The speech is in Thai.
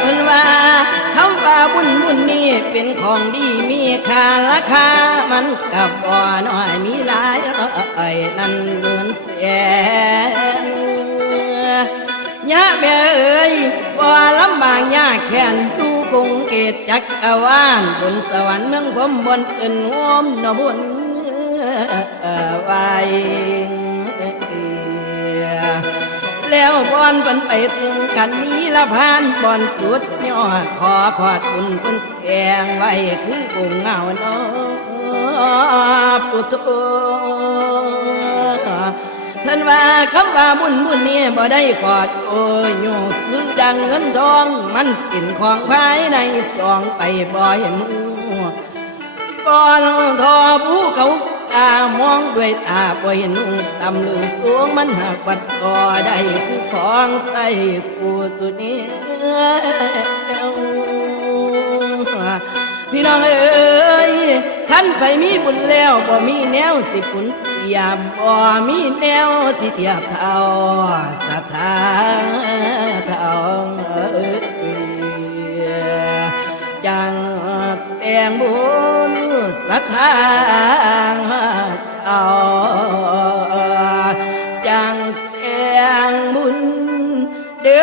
เพิ่นว่าคำว่าบุญบุญนี่เป็นของดีมีค่าราคามันกับบ่อน้อยมีหลายร้อยนั่นเหมื่นแสนยะแม่เอ้ยบ่ลำบากยากแค้นดูคงเกตจักรวาลบนสวรรค์เมืองพรหมบนอื่นหวมนบุญไว้ แล้วบอนเพิ่นไปถึงกันนี้ละพานบอนจุดยอดขอขอดบุญเพิ่นแองไว้คือองค์เงาเนปุถุเพิ่นว่าคำว่าบุญบุญนี่บ่ได้กอดโอ้ยโยคือดังเงินทองมันเป็นของภายในจองไปบ่เห็นก่อนทอผู้เขา มองด้วยตาบ่เห็นตำลือสวงมันหักปัดต่อได้คือของใส่กูสุดนี้พี่น้องเอ้ยขันไปมีบุญแล้วบ่มีแนวสิปุ่นเทียบบ่มีแนวที่เทียบเท่าสถาเท่าเอ้ยจังแต่งบุญศรัทธา แต่งบุญเดื